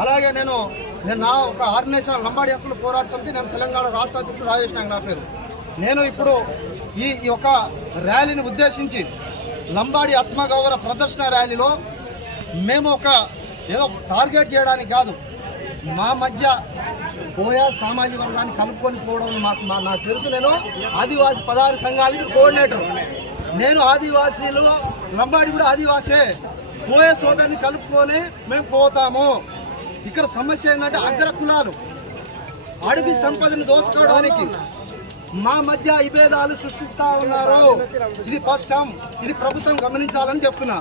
అలాగే నేను నేను నా ఒక ఆర్గనైజేషన్ లంబాడి హక్కుల పోరాట సమితి నేను తెలంగాణ రాష్ట్ర అధ్యక్షుడు రాజేష్ నాయక్ నా పేరు. నేను ఇప్పుడు ఈ యొక్క ర్యాలీని ఉద్దేశించి లంబాడి ఆత్మగౌరవ ప్రదర్శన ర్యాలీలో మేము ఒక ఏదో టార్గెట్ చేయడానికి కాదు మా మధ్య పోయా సామాజిక వర్గాన్ని కలుపుకొని పోవడం మాకు మా- నాకు తెలుసు. నేను ఆదివాసీ పదహారు సంఘాలకి కోఆర్డినేటర్ నేను ఆదివాసీలు లంబాడి కూడా ఆదివాసే. పోయే సోదరిని కలుపుకొని మేము పోతాము. ఇక్కడ సమస్య ఏంటంటే అగ్ర కులాలు. అడవి సంపదను దోసుకోవడానికి మా మధ్య విభేదాలు సృష్టిస్తూ ఉన్నారు. ఇది స్పష్టం ఇది ప్రభుత్వం గమనించాలని చెప్తున్నా.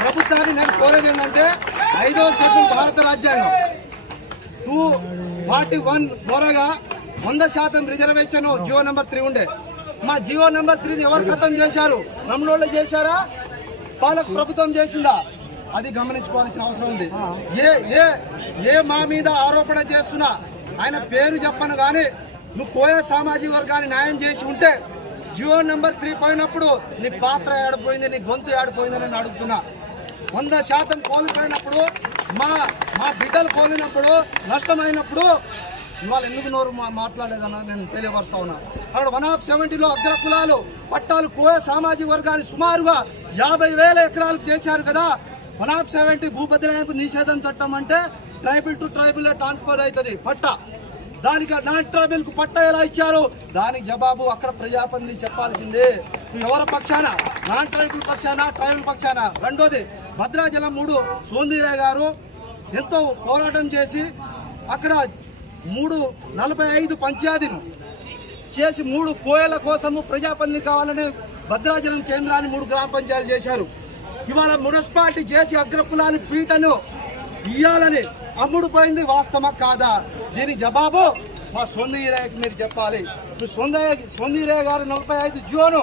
ప్రభుత్వాన్ని నేను కోరేది ఏంటంటే ఐదో సెకండ్ భారత రాజ్యాంగం. టూ ఫార్టీ వన్ కోరగా వంద శాతం రిజర్వేషన్ జియో నెంబర్ త్రీ ఉండే. మా జియో నెంబర్ త్రీని ఎవరు ఖతం చేశారు? నమ్మలోళ్ళు చేశారా? పాలక ప్రభుత్వం చేసిందా? అది గమనించుకోవాల్సిన అవసరం ఉంది. ఏ ఏ ఏ మా మీద ఆరోపణ చేస్తున్నా ఆయన పేరు చెప్పను కానీ నువ్వు కోయా సామాజిక వర్గాన్ని న్యాయం చేసి ఉంటే జియో నెంబర్ త్రీ పోయినప్పుడు నీ పాత్ర ఏడిపోయింది నీ గొంతు ఏడిపోయిందని నేను అడుగుతున్నా. వంద శాతం కోల్పోయినప్పుడు మా మా బిడ్డలు కోలినప్పుడు నష్టమైనప్పుడు ఇవాళ ఎందుకు నోరు మా మాట్లాడలేదన్న నేను తెలియపరుస్తా ఉన్నా. అక్కడ వన్ ఆఫ్ సెవెంటీలో అగ్ర కులాలు పట్టాలు కోయ సామాజిక వర్గాన్ని సుమారుగా యాభై వేల ఎకరాలకు చేశారు కదా. వన్ ఆఫ్ సెవెంటీ భూపతిరాయింపు నిషేధం చట్టం అంటే ట్రైబల్ టు ట్రైబుల్ ట్రాన్స్ఫర్ అవుతుంది పట్టా. దానికి నాన్ ట్రైబల్ పట్టా పట్ట ఎలా ఇచ్చారు? దానికి జవాబు అక్కడ ప్రజాపతిని చెప్పాల్సిందే. ఎవరి పక్షాన? నాన్ ట్రైబల్ పక్షాన? ట్రైబల్ పక్షాన? రెండోది భద్రాచలం మూడు సోందీరా గారు ఎంతో పోరాటం చేసి అక్కడ మూడు నలభై ఐదు పంచాయతీలు చేసి మూడు కోయల కోసము ప్రజాపతిని కావాలని భద్రాచలం కేంద్రాన్ని మూడు గ్రామ పంచాయతీలు చేశారు. ఇవాళ మున్సిపాలిటీ చేసి అగ్రకులాన్ని పీటను ఇయ్యాలని అమ్ముడుపోయింది పోయింది కాదా? దీని జవాబు మా సొందీరాయకి మీరు చెప్పాలి. నువ్వు సొంద సొందీరాయ గారు నలభై ఐదు జోను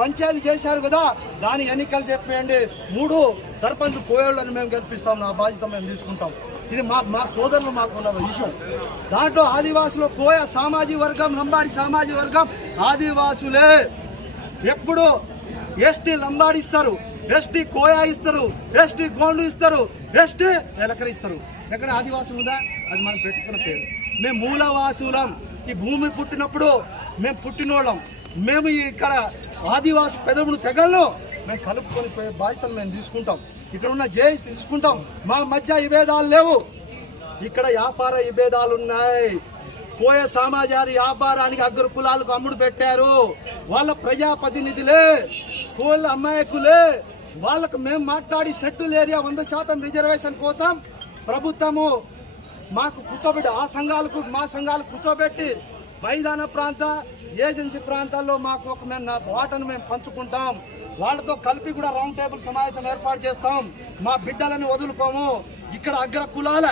పంచాయతీ చేశారు కదా దాని ఎన్నికలు చెప్పేయండి. మూడు సర్పంచ్ పోయేళ్ళని మేము గెలిపిస్తాం నా బాధ్యత మేము తీసుకుంటాం. ఇది మా మా సోదరులు మాకు ఉన్న విషయం. దాంట్లో ఆదివాసులు కోయ సామాజిక వర్గం లంబాడి సామాజిక వర్గం ఆదివాసులే. ఎప్పుడు ఎస్టీ లంబాడి ఇస్తారు ఎస్టీ కోయా ఇస్తారు ఎస్టీ గోండు ఇస్తారు ఎస్టీ ఎలకర ఇస్తారు ఎక్కడ ఆదివాసం ఉందా? అది మనం పెట్టుకున్న పేరు. మేము మూలవాసులం. ఈ భూమి పుట్టినప్పుడు మేము పుట్టినోళ్ళం. మేము ఇక్కడ ఆదివాసి పెదవుడు తెగలను మేము కలుపుకొని పోయే బాధ్యతలు మేము తీసుకుంటాం. ఇక్కడ ఉన్న జేఎస్ తీసుకుంటాం. మా మధ్య విభేదాలు లేవు. ఇక్కడ వ్యాపార విభేదాలు ఉన్నాయి. పోయే సామాజారి వ్యాపారానికి అగ్గురు కులాలకు అమ్ముడు పెట్టారు. వాళ్ళ ప్రజాప్రతినిధులే కోళ్ళ అమాయకులే వాళ్ళకు మేము మాట్లాడి షెడ్యూల్ ఏరియా వంద శాతం రిజర్వేషన్ కోసం ప్రభుత్వము మాకు కూర్చోబెట్టి ఆ సంఘాలకు మా సంఘాలు కూర్చోబెట్టి మైదాన ప్రాంత ఏజెన్సీ ప్రాంతాల్లో మాకు ఒక మేము నా వాటను మేము పంచుకుంటాం. వాళ్ళతో కలిపి కూడా రౌండ్ టేబుల్ సమావేశం ఏర్పాటు చేస్తాం. మా బిడ్డలని వదులుకోము. ఇక్కడ అగ్ర కులాల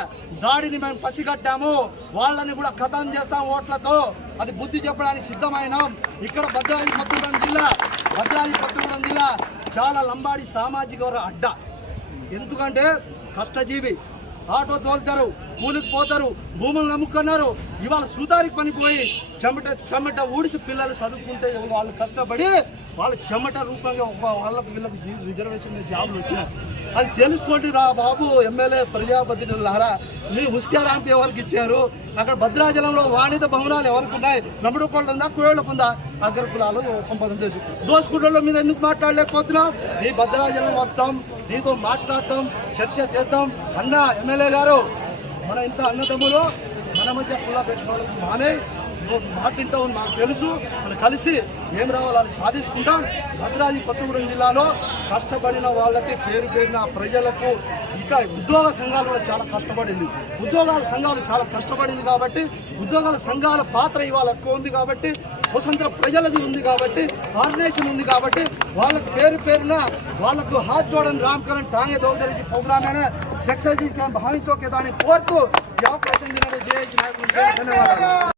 దాడిని మేము పసిగట్టాము. వాళ్ళని కూడా ఖతం చేస్తాం ఓట్లతో. అది బుద్ధి చెప్పడానికి సిద్ధమైనాం. ఇక్కడ భద్రాద్రి కొత్తగూడెం జిల్లా భద్రాద్రి కొత్తగూడెం జిల్లా చాలా లంబాడి సామాజిక అడ్డ. ఎందుకంటే కష్టజీవి ఆటో తోలుతారు కూలికి పోతారు భూములు నమ్ముకున్నారు ఇవాళ సుతారి పనిపోయి పోయి చెమట చెమట ఊడిసి పిల్లలు చదువుకుంటే వాళ్ళు కష్టపడి వాళ్ళు చెమట రూపంగా ఒక వాళ్ళకి వీళ్ళకి రిజర్వేషన్ జాబులు వచ్చినాయి. అది తెలుసుకోండి రా బాబు ఎమ్మెల్యే ప్రజాప్రతినిధులారా మీరు ఉస్కారాంపి ఎవరికి ఇచ్చారు? అక్కడ భద్రాచలంలో వాణిజ్య భవనాలు ఎవరికి ఉన్నాయి? నమ్ముడు కోళ్ళు ఉందా కోళ్ళకు ఉందా? అగ్ర కులాలు సంపాదన చేసి. దోసుకుంటలో మీద ఎందుకు మాట్లాడలేకపోతున్నాం నీ భద్రాచలం వస్తాం నీతో మాట్లాడతాం చర్చ చేద్దాం. అన్న ఎమ్మెల్యే గారు మన ఇంత అన్నదమ్ములు మన మధ్య కులా పెట్టుకోవడం మానే. నువ్వు మాటింటావు నాకు తెలుసు. మనం కలిసి ఏం రావాలని సాధించుకుంటాం. భద్రాద్రి కొత్తగూడెం జిల్లాలో కష్టపడిన వాళ్ళకి పేరు పేరున ప్రజలకు ఇంకా ఉద్యోగ సంఘాలు కూడా చాలా కష్టపడింది. ఉద్యోగాల సంఘాలు చాలా కష్టపడింది కాబట్టి ఉద్యోగాల సంఘాల పాత్ర ఇవాళ ఎక్కువ ఉంది కాబట్టి స్వతంత్ర ప్రజలది ఉంది కాబట్టి ఆర్గనైజేషన్ ఉంది కాబట్టి వాళ్ళకి పేరు పేరున వాళ్ళకు హాత్ జోడన్ రామ్ కరణ్ టాంగే దోగదరి ప్రోగ్రామ్ అయినా సక్సెస్ భావించోకే దాన్ని కోరుతూ ఈ అవకాశం ధన్యవాదాలు.